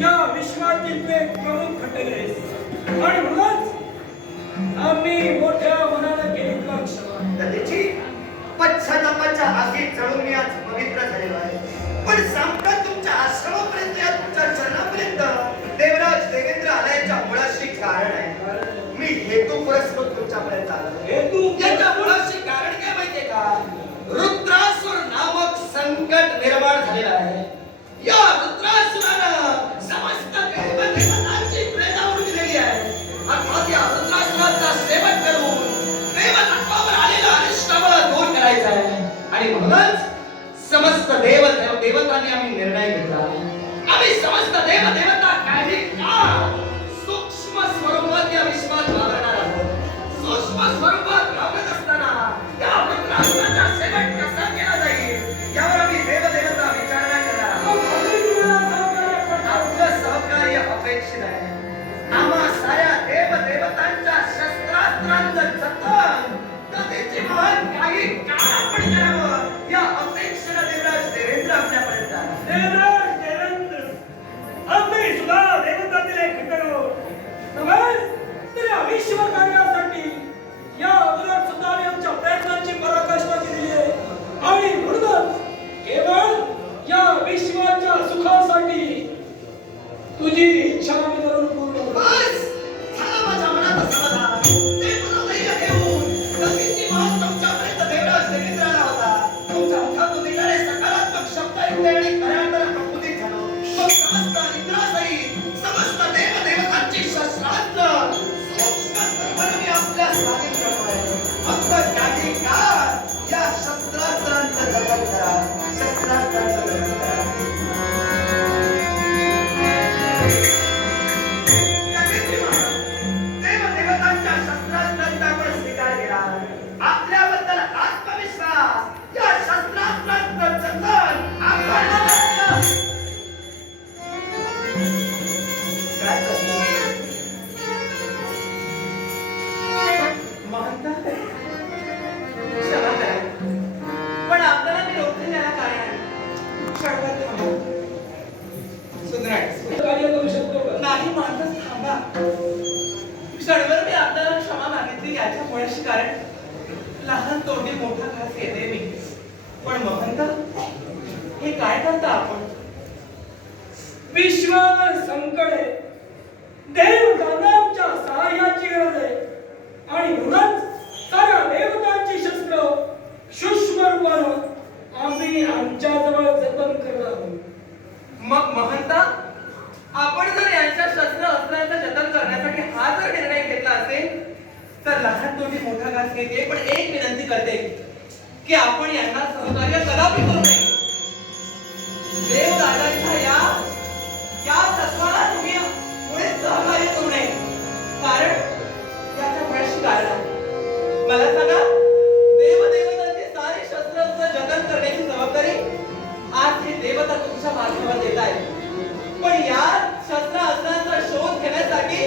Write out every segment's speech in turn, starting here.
या विश्वातील तू प्रमुख घटक आहेस आणि म्हणूनच आम्ही मोठ्या मनाला केली तुला पश्चातापाच्या चढून मी आज पवित्र झालेलो आहे. पण सांगतात तुमच्या आश्रमापर्यंत या तुमच्या चरणापर्यंत देवराज देवेंद्र आलयाच्या मुळाशी कारण आहे. मी हेतू पुरस्कृत तुमच्यापर्यंत आलो. हेतू म्हणूनच समस्त देव देवतांनी आम्ही निर्णय घेतला. आम्ही समस्त देव देवता काही का नाही माणसं थांबा. क्षणभर मी आपल्याला क्षमा मागितली याच्या मुळाशी कारण लहान तोंडी मोठा घास येते मी. पण महंत हे काय करता आपण? विश्व संकट आहे देव दानवांच्या सहाय्याची गरज आहे. आणि म्हणूनच साऱ्या देवतांची शस्त्र सूक्ष्म रूपानं आम्ही आमच्याजवळ जतन करत आहोत. मग महंता आपण जर यांच्या शस्त्र अस्त्रांचं जतन करण्यासाठी हा जर निर्णय घेतला असेल तर लहान तोंडी मोठा घास घेते पण एक विनंती करते की आपण यांना सहकार्य कदापि करू नये. आता तुमच्या माध्यमात येत आहे पण या शस्त्र अस्त्रांचा शोध घेण्यासाठी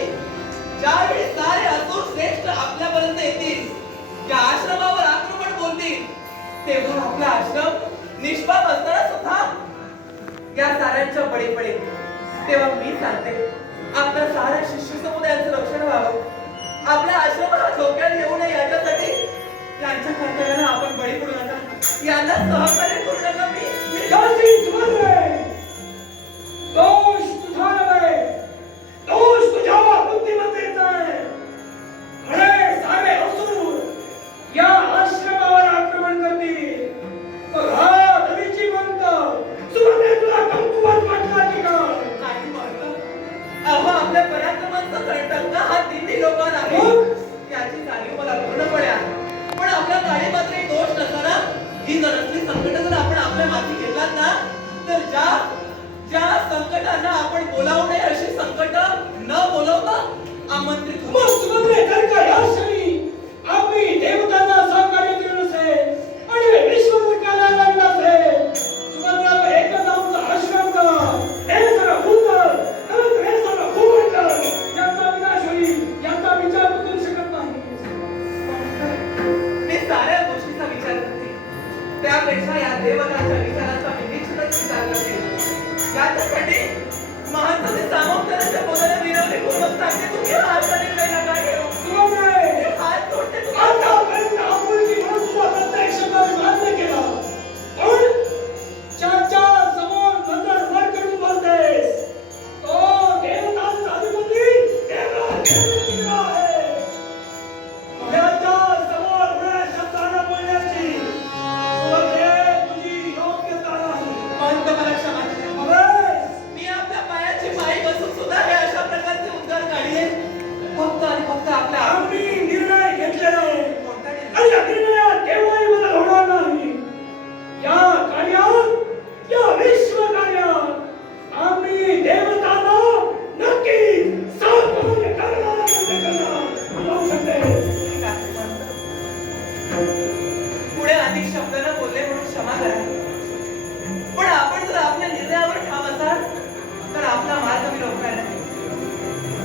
ज्यावेळी सारे असुर श्रेष्ठ आपल्यापर्यंत येतील त्या आश्रमावर आक्रमण बोलतील तेव्हा आपला आश्रम निष्पाप असताना सुद्धा या साऱ्यांच्या बळी पडेल. तेव्हा मी सांगते आपल्या साऱ्या शिष्य समुदायाचं रक्षण व्हावं. आपल्या आश्रमाला धोक्यात येऊ नये याच्यासाठी यांच्या कर्तव्याला आपण बळी पडू नका. यांना सहकार्य हा हा ही जर असली संकट जर आपण आपल्या माती तर ज्या ज्या संकटांना आपण बोलावू नये अशी संकट न बोलवता आमंत्रित होऊ. मग सुभद्रे जर का या क्षणी आम्ही देवतांना सहकार्य केलं नसेल आणि विश्व विकायला लागलं असेल. सुभद्रा एकच आमचा आश्रम का? हे सगळं भूतल नंतर हे सगळं भूमंडल याचा विनाश होईल याचा विचार तू करू शकत नाही. मी साऱ्या गोष्टीचा विचार करते. त्यापेक्षा या देवताच्या मी निश्चितच विचार याच्यासाठी महात्मा सामोपचाराच्या बोलायला विरोधी पूर्वक सांगते तुम्ही हात निर्णय नका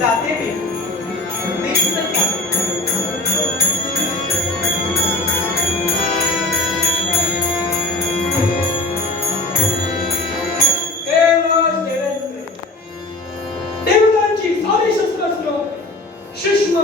जाते मी निश्चितच जाते. देवतांची सारी शस्त्रास्त्र सूक्ष्म